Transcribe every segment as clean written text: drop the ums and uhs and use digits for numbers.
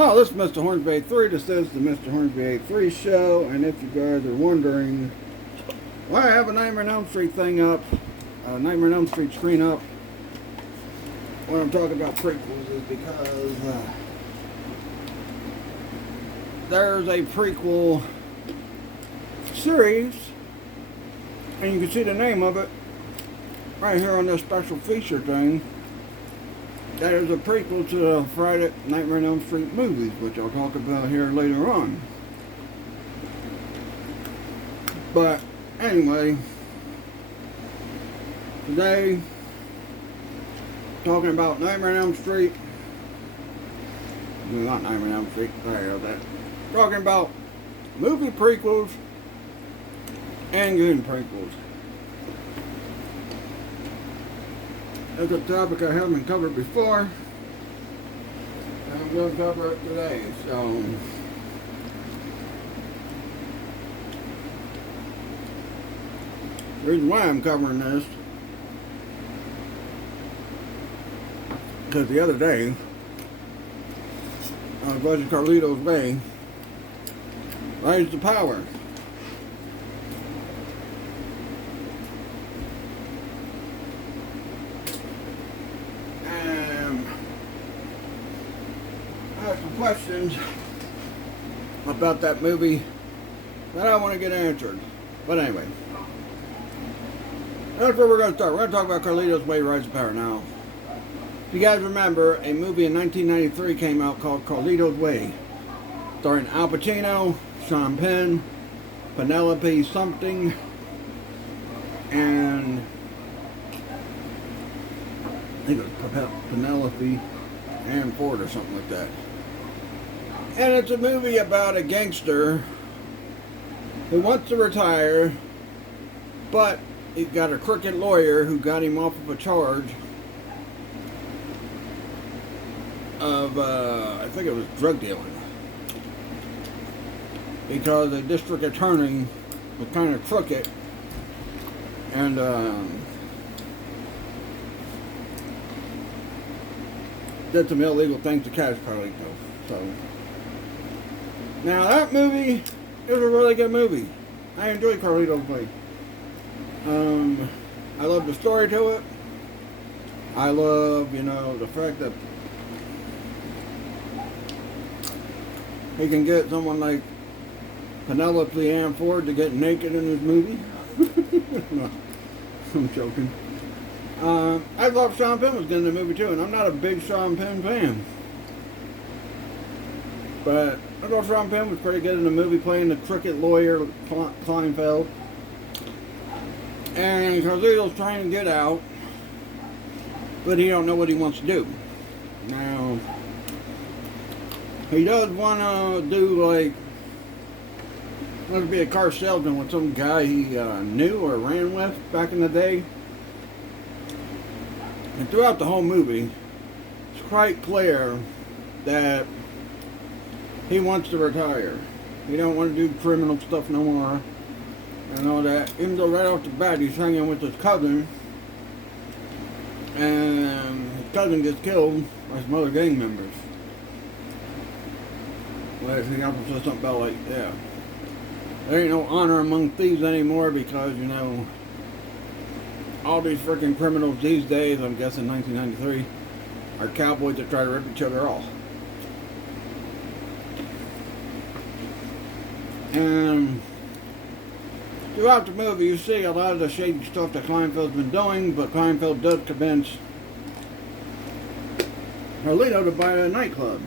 Oh, this is Mr. Hornsby 83. This is the Mr. Hornsby 83 show. And if you guys are wondering why I have a Nightmare on Elm Street thing up, Nightmare on Elm Street screen up, when I'm talking about prequels is because there's a prequel series, and you can see the name of it right here on this special feature thing. That is a prequel to the Friday Nightmare on Elm Street movies, which I'll talk about here later on. But anyway, today, talking about Nightmare on Elm Street. No, not Nightmare on Elm Street, sorry about that. Talking about movie prequels and game prequels. That's a topic I haven't covered before, and I'm going to cover it today. So, the reason why I'm covering this, because the other day, I was watching Carlito's Way, Rise to Power. Questions about that movie that I want to get answered. But anyway, that's where we're going to start. We're going to talk about Carlito's Way, Rise to Power. Now, if you guys remember, a movie in 1993 came out called Carlito's Way, starring Al Pacino, Sean Penn, Penelope something, and I think it was Penelope Ann Ford or something like that. And it's a movie about a gangster who wants to retire, but he's got a crooked lawyer who got him off of a charge of, I think it was drug dealing. Because the district attorney was kind of crooked and did some illegal things to catch Carlito. So, now that movie is a really good movie. I enjoy Carlito's Way. I love the story to it. I love, the fact that he can get someone like Penelope Ann Ford to get naked in his movie. No, I'm joking. I thought Sean Penn was good in the movie too, and I'm not a big Sean Penn fan. But I thought Sean Penn was pretty good in the movie, playing the crooked lawyer, Kleinfeld. And Carlito's trying to get out, but he don't know what he wants to do. Now, he does want to do wants to be a car salesman with some guy he knew or ran with back in the day. And throughout the whole movie, it's quite clear that he wants to retire. He don't want to do criminal stuff no more and all that. Even though right off the bat he's hanging with his cousin, and his cousin gets killed by some other gang members. Well, he also says something about there ain't no honor among thieves anymore because, all these freaking criminals these days, I'm guessing 1993, are cowboys that try to rip each other off. And throughout the movie, you see a lot of the shady stuff that Kleinfeld's been doing, but Kleinfeld does convince Carlito to buy a nightclub,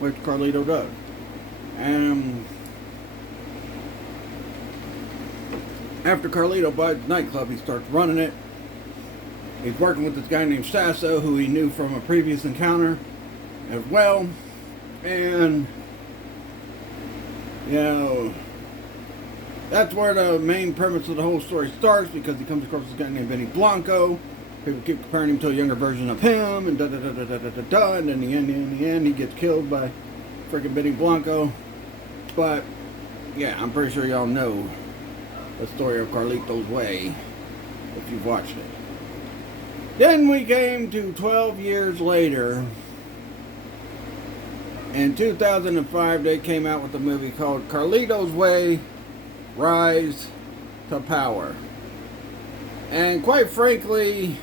which Carlito does. And after Carlito buys the nightclub, he starts running it. He's working with this guy named Sasso, who he knew from a previous encounter as well. And that's where the main premise of the whole story starts, because he comes across this guy named Benny Blanco. People keep comparing him to a younger version of him, and and then in the end, he gets killed by freaking Benny Blanco. But, yeah, I'm pretty sure y'all know the story of Carlito's Way, if you've watched it. Then we came to 12 years later, In 2005, they came out with a movie called Carlito's Way, Rise to Power. And quite frankly,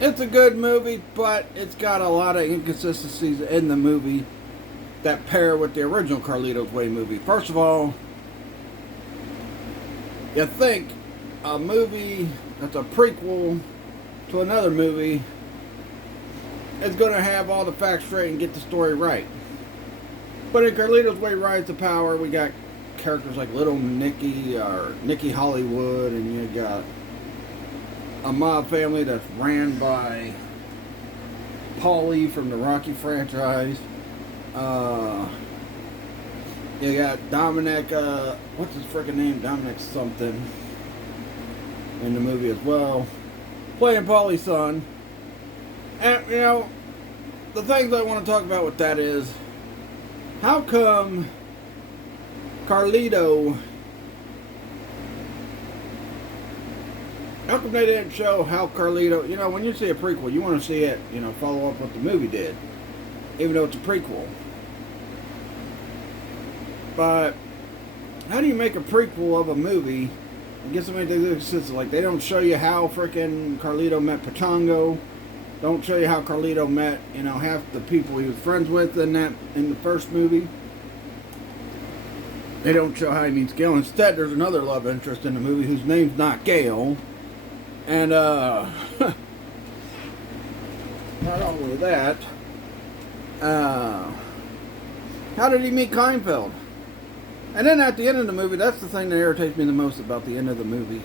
it's a good movie, but it's got a lot of inconsistencies in the movie that pair with the original Carlito's Way movie. First of all, you think a movie that's a prequel to another movie is going to have all the facts straight and get the story right. But in Carlito's Way Rise to Power, we got characters like Little Nicky or Nicky Hollywood, and you got a mob family that's ran by Paulie from the Rocky franchise. You got Dominic, what's his freaking name? Dominic something in the movie as well, playing Paulie's son. And, you know, the things I want to talk about with that is, how come Carlito, how come they didn't show how Carlito, you know, when you see a prequel, you want to see it, you know, follow up what the movie did, even though it's a prequel. But how do you make a prequel of a movie and get somebody to do this? Like, they don't show you how freaking Carlito met Pachango. Don't show you how Carlito met, you know, half the people he was friends with in the first movie. They don't show how he meets Gail. Instead, there's another love interest in the movie whose name's not Gail. And, not only that, how did he meet Kleinfeld? And then at the end of the movie, that's the thing that irritates me the most about the end of the movie.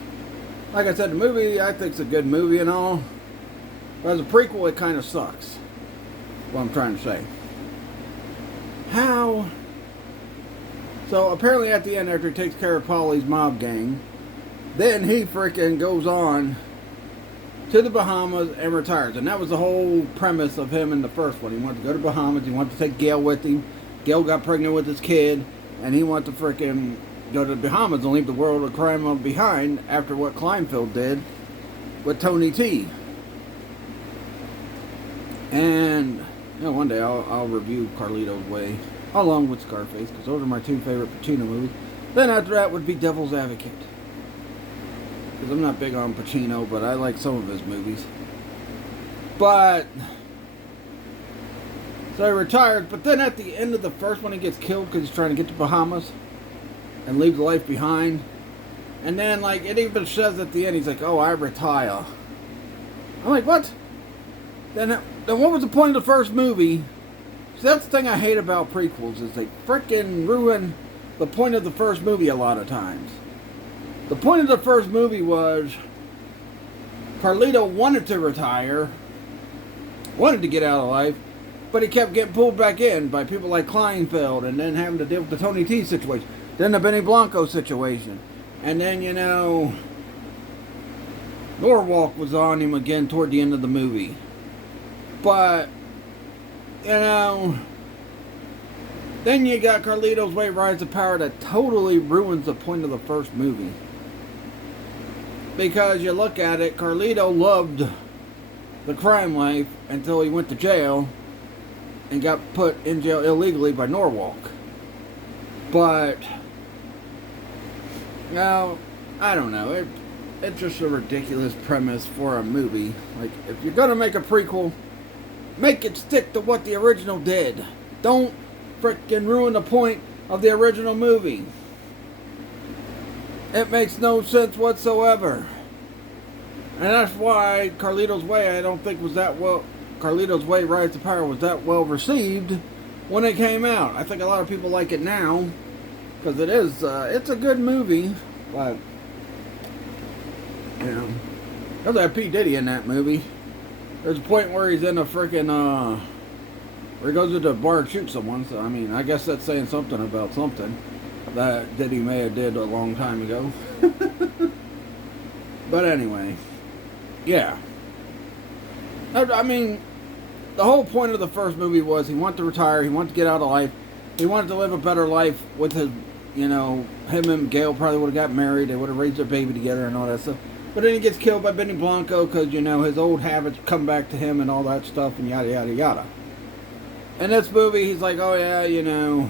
Like I said, the movie, I think, is a good movie and all. But as a prequel, it kind of sucks. What I'm trying to say. How? So apparently at the end, after he takes care of Paulie's mob gang, then he freaking goes on to the Bahamas and retires. And that was the whole premise of him in the first one. He wanted to go to Bahamas. He wanted to take Gail with him. Gail got pregnant with his kid. And he wanted to freaking go to the Bahamas and leave the world of crime behind after what Kleinfeld did with Tony T. And, you know, one day I'll review Carlito's Way along with Scarface, because those are my two favorite Pacino movies. Then after that would be Devil's Advocate, because I'm not big on Pacino, but I like some of his movies. But so he retires, but then at the end of the first one, he gets killed because he's trying to get to Bahamas and leave the life behind. And then, like, it even says at the end, he's like, "Oh, I retire." I'm like, what? Then what was the point of the first movie? So that's the thing I hate about prequels, is they freaking ruin the point of the first movie a lot of times. The point of the first movie was Carlito wanted to retire, wanted to get out of life, but he kept getting pulled back in by people like Kleinfeld, and then having to deal with the Tony T situation, then the Benny Blanco situation, and then, you know, Norwalk was on him again toward the end of the movie. But, you know, then you got Carlito's Way Rise to Power that totally ruins the point of the first movie. Because you look at it, Carlito loved the crime life until he went to jail and got put in jail illegally by Norwalk. But, now, I don't know. It's just a ridiculous premise for a movie. Like, if you're going to make a prequel, make it stick to what the original did. Don't frickin' ruin the point of the original movie. It makes no sense whatsoever. And that's why Carlito's Way, I don't think was that well... Carlito's Way Rise to Power was that well received when it came out. I think a lot of people like it now, because it is, it's a good movie, but, you know, there's that P. Diddy in that movie. There's a point where he's in a freaking, where he goes into a bar and shoots someone, so, I mean, I guess that's saying something about something that Diddy may have did a long time ago. But anyway, yeah. I mean, the whole point of the first movie was he wanted to retire, he wanted to get out of life, he wanted to live a better life with his, you know, him and Gail probably would have got married, they would have raised their baby together and all that stuff. But then he gets killed by Benny Blanco because, you know, his old habits come back to him and all that stuff and yada, yada, yada. In this movie, he's like, oh yeah, you know,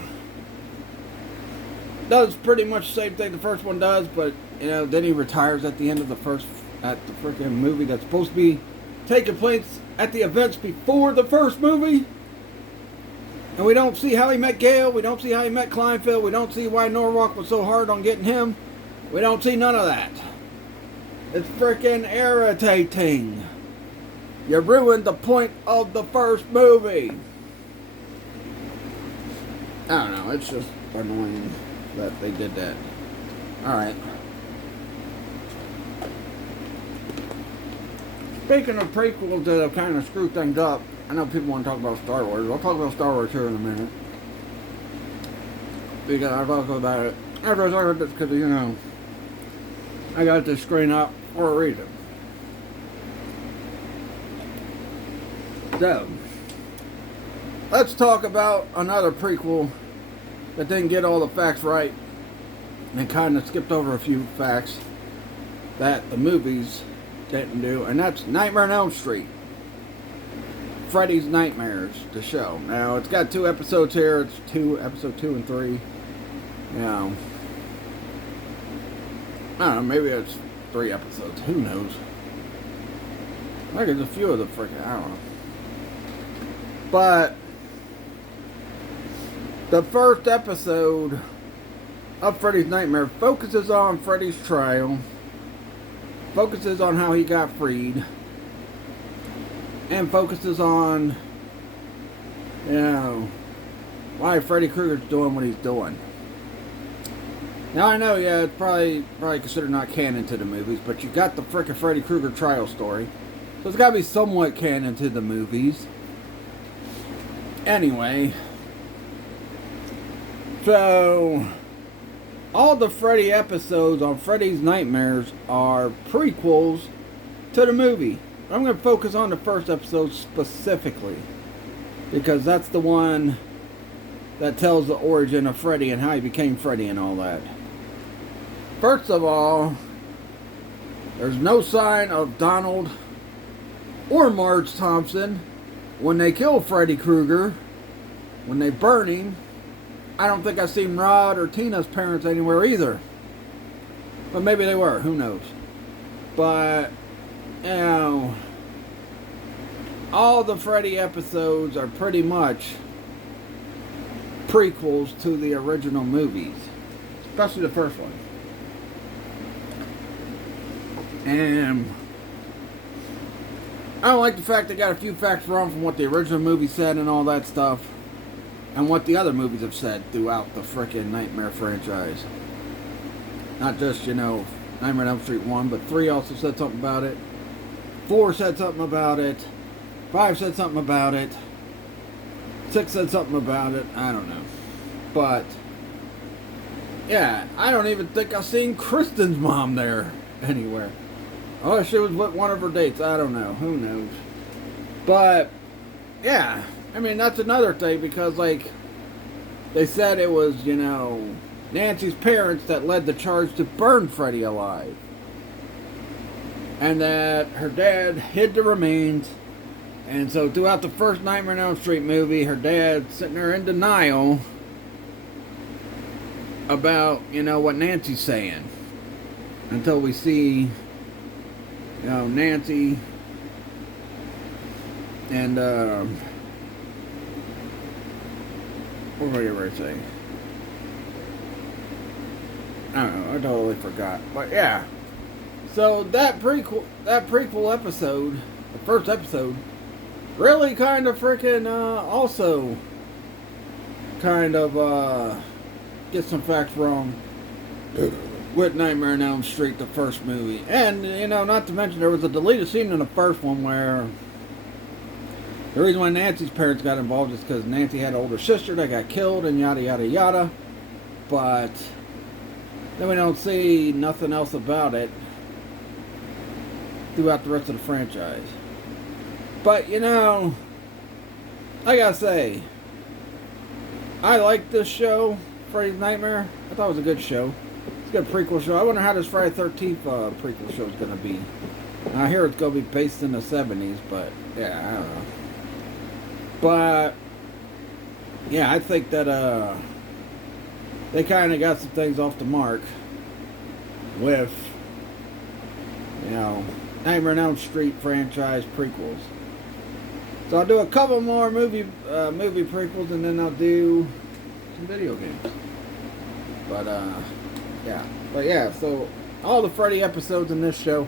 does pretty much the same thing the first one does, but you know, then he retires at the end of the freaking movie that's supposed to be taking place at the events before the first movie. And we don't see how he met Gale, we don't see how he met Kleinfeld, we don't see why Norwalk was so hard on getting him. We don't see none of that. It's freaking irritating. You ruined the point of the first movie. I don't know, it's just annoying that they did that. Alright. Speaking of prequels that have kind of screwed things up, I know people want to talk about Star Wars. I'll talk about Star Wars here in a minute. Because I'll talk about it after I talk about this, because, you know, I got this screen up for a reason. So, let's talk about another prequel that didn't get all the facts right and kind of skipped over a few facts that the movies didn't do, and that's Nightmare on Elm Street. Freddy's Nightmares, the show. Now, it's got 2 episodes here. It's episode 2 and 3. You know, I don't know, maybe it's 3 episodes. Who knows? I think there's a few of the freaking, I don't know. But the first episode of Freddy's Nightmare focuses on Freddy's trial, focuses on how he got freed, and focuses on, you know, why Freddy Krueger's doing what he's doing. Now I know, yeah, it's probably considered not canon to the movies, but you got the frickin' Freddy Krueger trial story, so it's got to be somewhat canon to the movies. Anyway, so all the Freddy episodes on Freddy's Nightmares are prequels to the movie. I'm going to focus on the first episode specifically, because that's the one that tells the origin of Freddy and how he became Freddy and all that. First of all, there's no sign of Donald or Marge Thompson when they kill Freddy Krueger, when they burn him. I don't think I've seen Rod or Tina's parents anywhere either. But maybe they were, who knows. But, you know, all the Freddy episodes are pretty much prequels to the original movies. Especially the first one. And I don't like the fact they got a few facts wrong from what the original movie said and all that stuff, and what the other movies have said throughout the frickin' Nightmare franchise. Not just, you know, Nightmare on Elm Street 1, but 3 also said something about it. 4 said something about it. 5 said something about it. 6 said something about it. I don't know. But, yeah, I don't even think I've seen Kristen's mom there anywhere. Oh, she was with one of her dates. I don't know. Who knows? But, yeah. I mean, that's another thing, because, like, they said it was, you know, Nancy's parents that led the charge to burn Freddy alive. And that her dad hid the remains. And so throughout the first Nightmare on Elm Street movie, her dad's sitting there in denial about, you know, what Nancy's saying. Until we see, you know, Nancy and, what were you ready to say? I don't know, I totally forgot. But yeah. So that prequel episode, the first episode, really kind of freaking also kind of get some facts wrong with Nightmare on Elm Street, the first movie. And, you know, not to mention there was a deleted scene in the first one where the reason why Nancy's parents got involved is because Nancy had an older sister that got killed and yada yada yada. But then we don't see nothing else about it throughout the rest of the franchise. But, you know, I gotta say, I like this show, Freddy's Nightmare. I thought it was a good show. It's a good prequel show. I wonder how this Friday 13th prequel show is going to be. I hear it's going to be based in the 70s, but, yeah, I don't know. But, yeah, I think that they kind of got some things off the mark with, you know, Nightmare on Elm Street franchise prequels. So I'll do a couple more movie prequels, and then I'll do some video games. But yeah. So all the Freddy episodes in this show.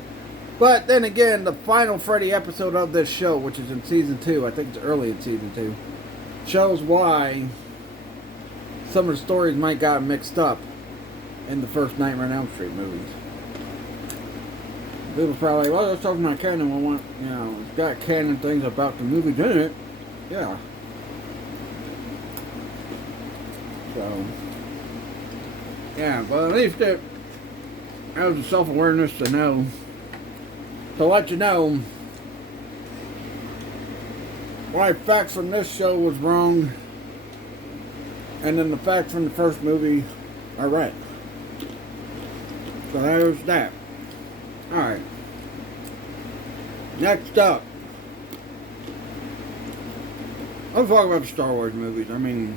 But then again, the final Freddy episode of this show, which is in season 2, I think it's early in season 2, shows why some of the stories might got mixed up in the first Nightmare on Elm Street movies. People probably, well, let's talk about canon. We want, you know, it's got canon things about the movies in it. Yeah. So, yeah, but at least it has the self-awareness to know, to let you know why facts from this show was wrong, and then the facts from the first movie are right. So there's that. Alright. Next up, let's talk about the Star Wars movies. I mean,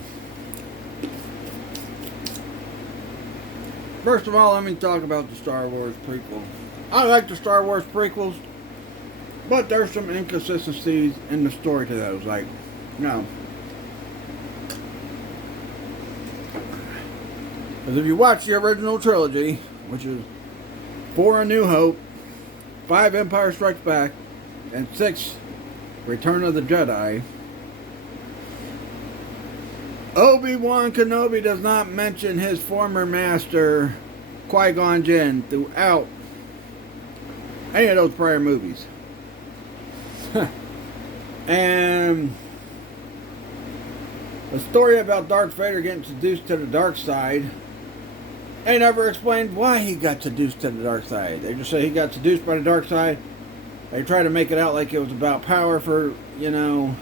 first of all, let me talk about the Star Wars prequel. I like the Star Wars prequels, but there's some inconsistencies in the story to those. Like, you know, because if you watch the original trilogy, which is 4 A New Hope, 5 Empire Strikes Back, and 6 Return of the Jedi, Obi-Wan Kenobi does not mention his former master, Qui-Gon Jinn, throughout any of those prior movies. And the story about Darth Vader getting seduced to the dark side, they never explained why he got seduced to the dark side. They just say he got seduced by the dark side. They try to make it out like it was about power for, you know,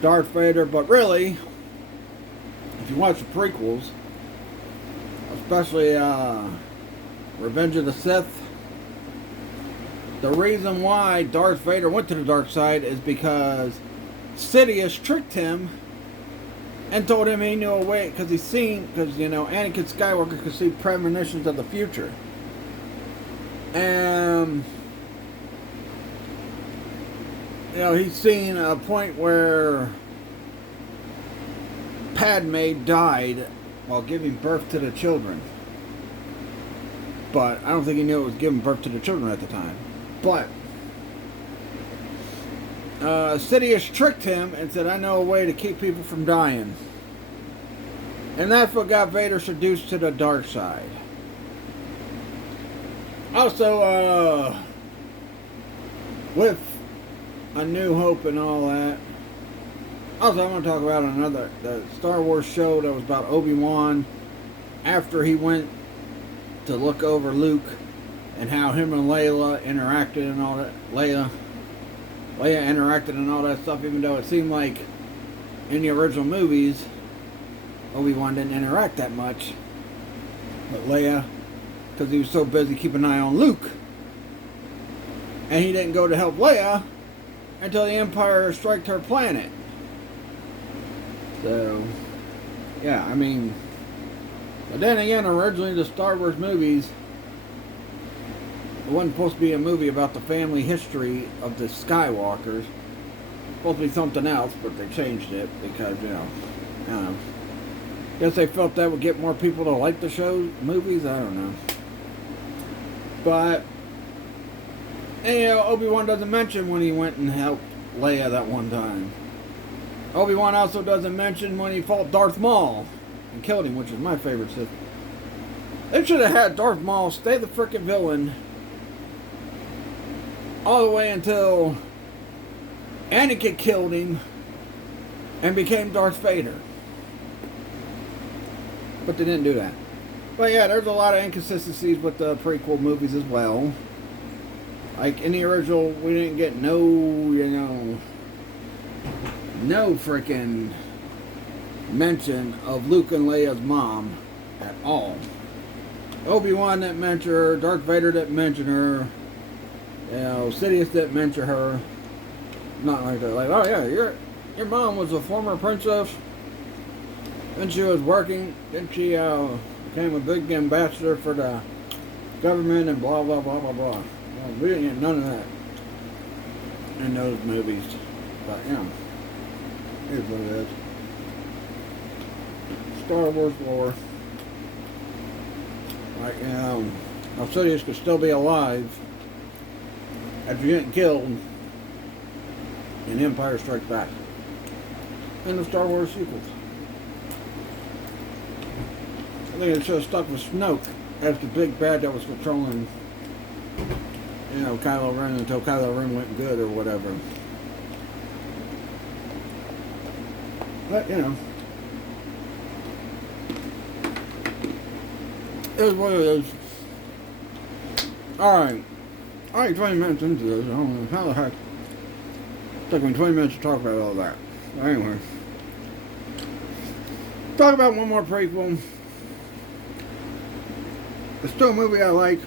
Darth Vader. But really, if you watch the prequels, especially Revenge of the Sith, the reason why Darth Vader went to the dark side is because Sidious tricked him and told him he knew a way, because you know, Anakin Skywalker could see premonitions of the future. And, you know, he's seen a point where Padme died while giving birth to the children. But I don't think he knew it was giving birth to the children at the time. But Sidious tricked him and said, I know a way to keep people from dying. And that's what got Vader seduced to the dark side. Also, with A New Hope and all that. Also, I want to talk about the Star Wars show that was about Obi-Wan after he went to look over Luke, and how him and Leia interacted and all that. Leia interacted and all that stuff, even though it seemed like in the original movies Obi-Wan didn't interact that much. But Leia, because he was so busy keeping an eye on Luke, and he didn't go to help Leia until the Empire struck her planet. So, yeah, I mean, but then again, originally the Star Wars movies, it wasn't supposed to be a movie about the family history of the Skywalkers. It was supposed to be something else, but they changed it because, you know, I don't know. Guess they felt that would get more people to like the show, movies, I don't know. But, and, you know, Obi-Wan doesn't mention when he went and helped Leia that one time. Obi-Wan also doesn't mention when he fought Darth Maul and killed him, which is my favorite Sith. They should have had Darth Maul stay the frickin' villain all the way until Anakin killed him and became Darth Vader. But they didn't do that. But yeah, there's a lot of inconsistencies with the prequel movies as well. Like in the original, we didn't get no freaking mention of Luke and Leia's mom at all. Obi-Wan didn't mention her, Darth Vader didn't mention her, you know, Sidious didn't mention her. Not like that. Like, oh yeah, your mom was a former princess Then she was working. Then she became a big ambassador for the government and blah blah blah blah blah. Well, we didn't get none of that in those movies, but yeah, here's what it is. Star Wars lore. Like, how Sidious could still be alive after getting killed in Empire Strikes Back and the Star Wars sequels. I think it should have stuck with Snoke as the big bad that was patrolling, Kylo Ren until Kylo Ren went good or whatever. But, it is what it is. Alright, 20 minutes into this. I don't know how the heck it took me 20 minutes to talk about all that. But anyway, talk about one more prequel. It's still a movie I like.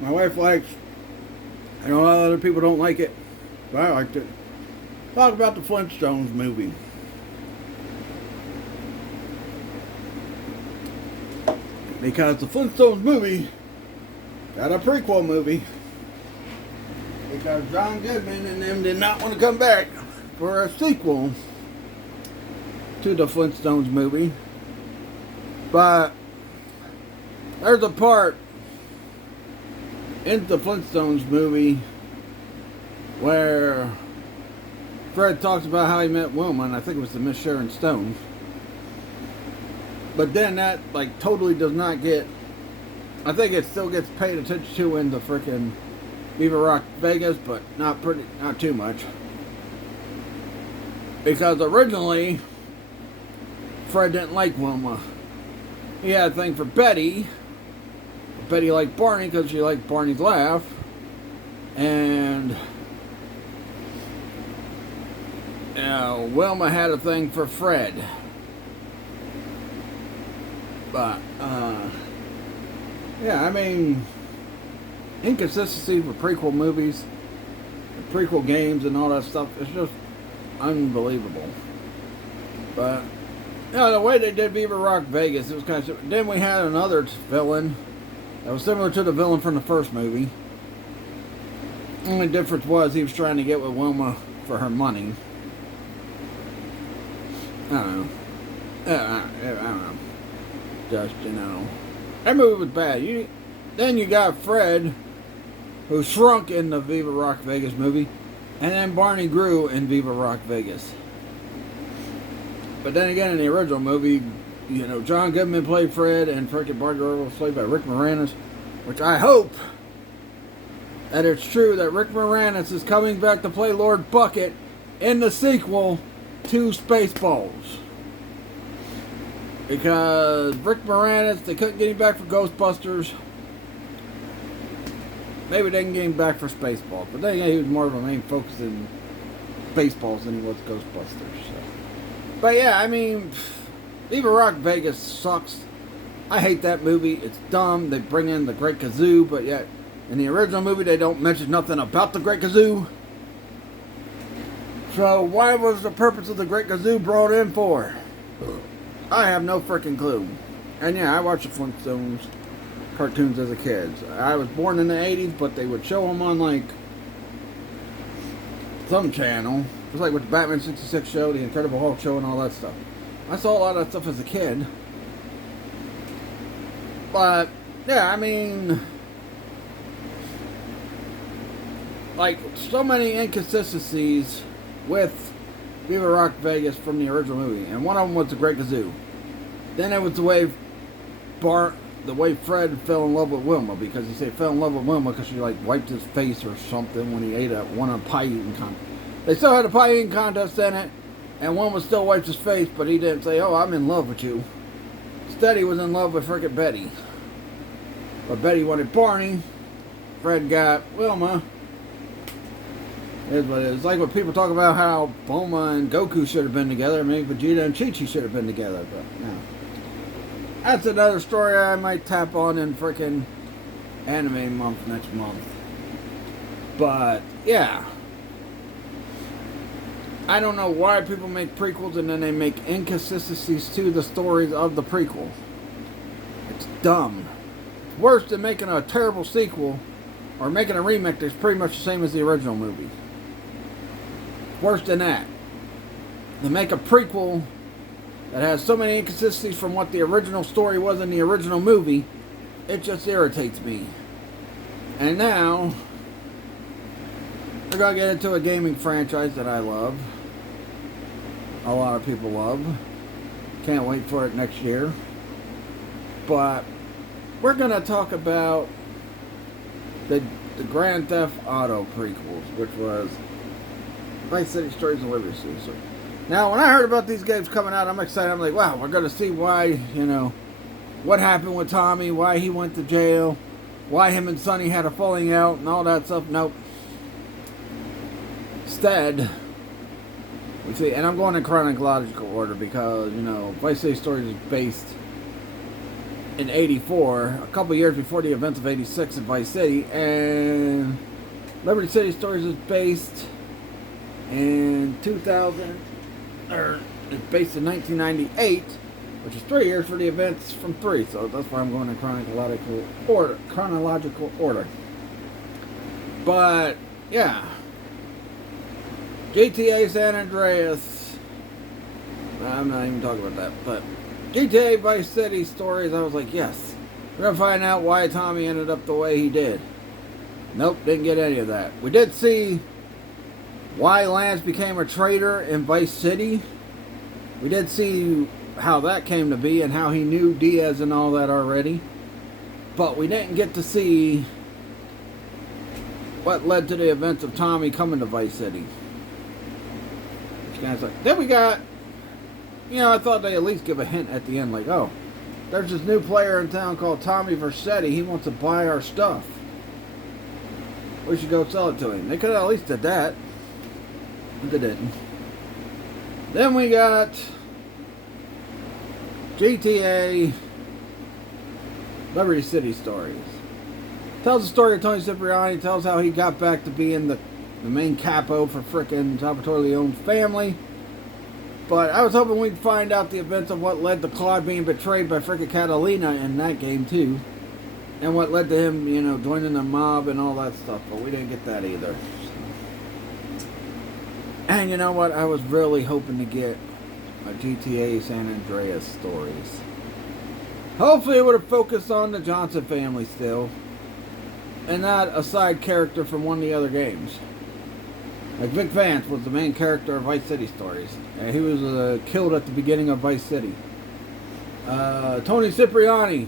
My wife likes. I know a lot of other people don't like it, but I liked it. Talk about the Flintstones movie. Because the Flintstones movie got a prequel movie. Because John Goodman and them did not want to come back for a sequel to the Flintstones movie. But there's a part in the Flintstones movie where Fred talks about how he met Wilma, and I think it was the Miss Sharon Stone. But then that, totally does not get... I think it still gets paid attention to in the frickin' Viva Rock Vegas, but not too much. Because originally, Fred didn't like Wilma. He had a thing for Betty. Betty liked Barney because she liked Barney's laugh. And Wilma had a thing for Fred. But, yeah, I mean, inconsistencies with prequel movies, prequel games and all that stuff, it's just unbelievable. But, the way they did Viva Rock Vegas, it was kind of... Then we had another villain that was similar to the villain from the first movie. The only difference was he was trying to get with Wilma for her money. I don't know. I don't know. Just, that movie was bad. Then you got Fred, who shrunk in the Viva Rock Vegas movie, and then Barney grew in Viva Rock Vegas. But then again, in the original movie, John Goodman played Fred, and frickin' Barney was played by Rick Moranis, which I hope that it's true that Rick Moranis is coming back to play Lord Bucket in the sequel to Spaceballs. Because Rick Moranis, they couldn't get him back for Ghostbusters. Maybe they can get him back for Spaceballs. But then again, he was more of a main focus in Spaceballs than he was Ghostbusters. So. But yeah, I mean, Viva Rock Vegas sucks. I hate that movie. It's dumb. They bring in the Great Kazoo, but yet in the original movie they don't mention nothing about the Great Kazoo. So why was the purpose of the Great Kazoo brought in for? I have no freaking clue. And yeah, I watched the Flintstones cartoons as a kid. I was born in the 80s, but they would show them on some channel. It was like with the Batman 66 show, the Incredible Hulk show, and all that stuff. I saw a lot of that stuff as a kid. But, yeah, I mean, so many inconsistencies with Viva Rock Vegas from the original movie, and one of them was the Great Kazoo. Then it was the way Fred fell in love with Wilma, because he said he fell in love with Wilma because she wiped his face or something when he won a pie eating contest. They still had a pie eating contest in it, and Wilma still wiped his face, but he didn't say, "Oh, I'm in love with you." Instead, he was in love with frickin' Betty. But Betty wanted Barney. Fred got Wilma. Is what it is. It's like when people talk about how Bulma and Goku should have been together. Maybe Vegeta and Chi-Chi should have been together. But no. That's another story I might tap on in frickin' anime month next month. But, yeah. I don't know why people make prequels and then they make inconsistencies to the stories of the prequel. It's dumb. It's worse than making a terrible sequel or making a remake that's pretty much the same as the original movie. Worse than that. They make a prequel that has so many inconsistencies from what the original story was in the original movie, it just irritates me. And now, we're going to get into a gaming franchise that I love. A lot of people love. Can't wait for it next year. But we're going to talk about the Grand Theft Auto prequels, which was Vice City Stories and Liberty City Stories. Now, when I heard about these games coming out, I'm excited. I'm like, wow, we're going to see why, what happened with Tommy, why he went to jail, why him and Sonny had a falling out, and all that stuff. Nope. Instead, we see, and I'm going in chronological order because, Vice City Stories is based in 84, a couple years before the events of 86 in Vice City, and Liberty City Stories is based in 2000. It's based in 1998, which is 3 years for the events from 3. So that's why I'm going in chronological order. But yeah, GTA San Andreas. I'm not even talking about that. But GTA Vice City Stories. I was like, yes, we're gonna find out why Tommy ended up the way he did. Nope, didn't get any of that. We did see why Lance became a traitor in Vice City. We did see how that came to be and how he knew Diaz and all that already. But we didn't get to see what led to the events of Tommy coming to Vice City. Then we got, I thought they'd at least give a hint at the end, like, oh, there's this new player in town called Tommy Vercetti. He wants to buy our stuff. We should go sell it to him. They could have at least did that. But they didn't. Then we got GTA Liberty City Stories. Tells the story of Tony Cipriani. Tells how he got back to being the main capo for frickin' Salvatore Leone's family. But I was hoping we'd find out the events of what led to Claude being betrayed by frickin' Catalina in that game too. And what led to him, joining the mob and all that stuff. But we didn't get that either. And you know what? I was really hoping to get a GTA San Andreas Stories. Hopefully it would have focused on the Johnson family still. And not a side character from one of the other games. Like Vic Vance was the main character of Vice City Stories. And he was killed at the beginning of Vice City. Tony Cipriani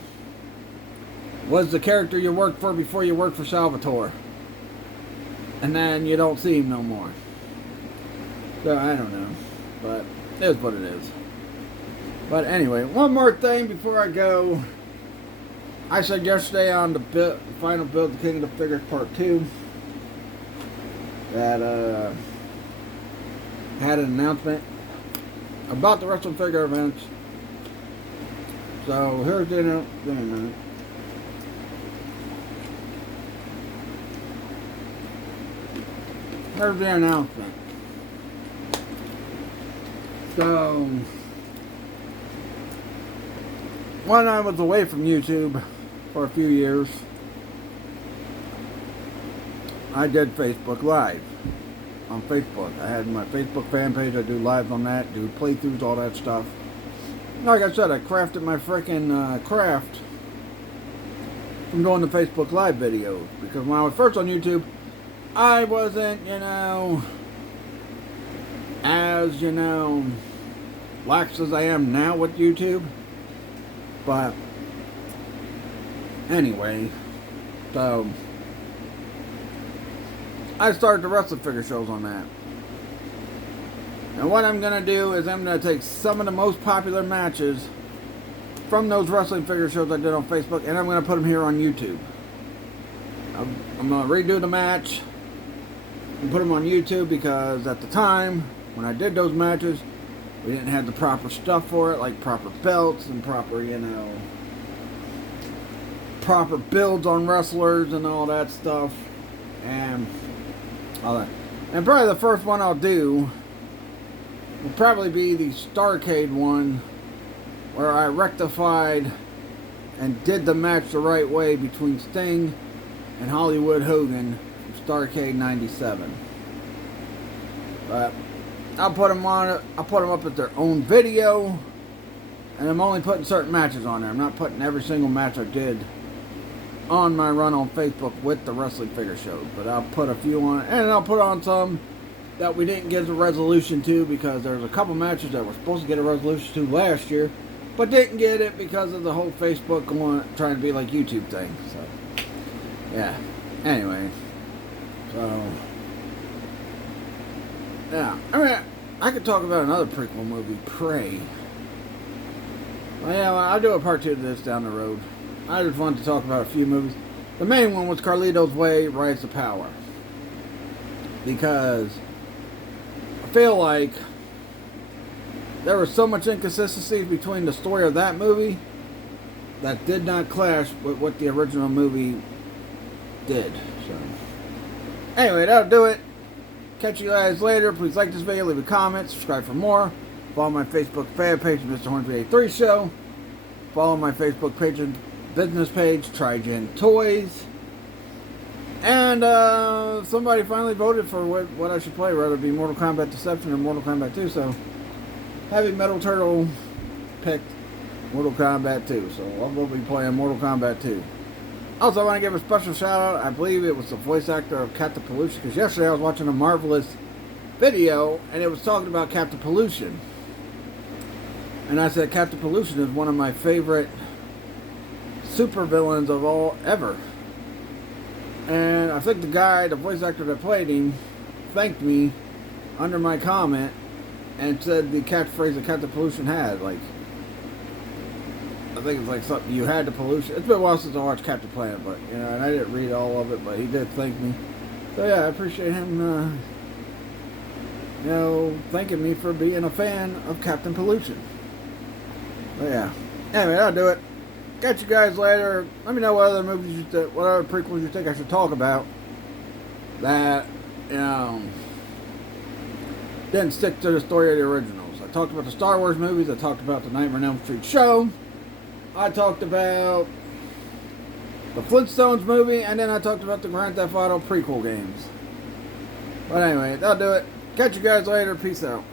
was the character you worked for before you worked for Salvatore. And then you don't see him no more. So, I don't know, but it is what it is. But anyway, one more thing before I go. I said yesterday on the final build, the King of the Figures Part 2, that had an announcement about the wrestling figure events. So here's the announcement. Here's the announcement. So, when I was away from YouTube for a few years, I did Facebook Live on Facebook. I had my Facebook fan page. I do lives on that, do playthroughs, all that stuff. Like I said, I crafted my freaking craft from doing the Facebook Live videos. Because when I was first on YouTube, I wasn't, as lax as I am now with YouTube. But anyway, so I started the wrestling figure shows on that. And what I'm going to do is I'm going to take some of the most popular matches from those wrestling figure shows I did on Facebook, and I'm going to put them here on YouTube. I'm going to redo the match and put them on YouTube because at the time when I did those matches, we didn't have the proper stuff for it, like proper belts and proper, proper builds on wrestlers and all that stuff. And all that. And probably the first one I'll do will probably be the Starrcade one, where I rectified and did the match the right way between Sting and Hollywood Hogan from Starrcade '97. But I'll put them on. I'll put them up at their own video, and I'm only putting certain matches on there. I'm not putting every single match I did on my run on Facebook with the Wrestling Figure Show. But I'll put a few on, and I'll put on some that we didn't get a resolution to, because there's a couple matches that we're supposed to get a resolution to last year, but didn't get it because of the whole Facebook trying to be like YouTube thing. So, yeah. Anyway, so yeah. I mean, I could talk about another prequel movie, Prey. Well, yeah, I'll do a part 2 to this down the road. I just wanted to talk about a few movies. The main one was Carlito's Way, Rise to Power, because I feel like there was so much inconsistency between the story of that movie that did not clash with what the original movie did. So, anyway, that'll do it. Catch you guys later. Please like this video, leave a comment, subscribe for more. Follow my Facebook fan page, Mr. Hornsby 83 Show. Follow my Facebook page and business page, Trigen Toys. And somebody finally voted for what I should play, whether it be Mortal Kombat Deception or Mortal Kombat 2. So, Heavy Metal Turtle picked Mortal Kombat 2. So, I will be playing Mortal Kombat 2. Also, I want to give a special shout out. I believe it was the voice actor of Captain Pollution, because yesterday I was watching a Marvelous video and it was talking about Captain Pollution. And I said Captain Pollution is one of my favorite supervillains of all ever. And I think the voice actor that played him, thanked me under my comment and said the catchphrase that Captain Pollution had, like, I think it's like something, you had the pollution. It's been a while since I watched Captain Planet, but, you know, and I didn't read all of it, but he did thank me. So yeah, I appreciate him, you know, thanking me for being a fan of Captain Pollution. But yeah. Anyway, that'll do it. Catch you guys later. Let me know what other movies what other prequels you think I should talk about that, you know, didn't stick to the story of the originals. I talked about the Star Wars movies. I talked about the Nightmare on Elm Street show. I talked about the Flintstones movie, and then I talked about the Grand Theft Auto prequel games. But anyway, that'll do it. Catch you guys later. Peace out.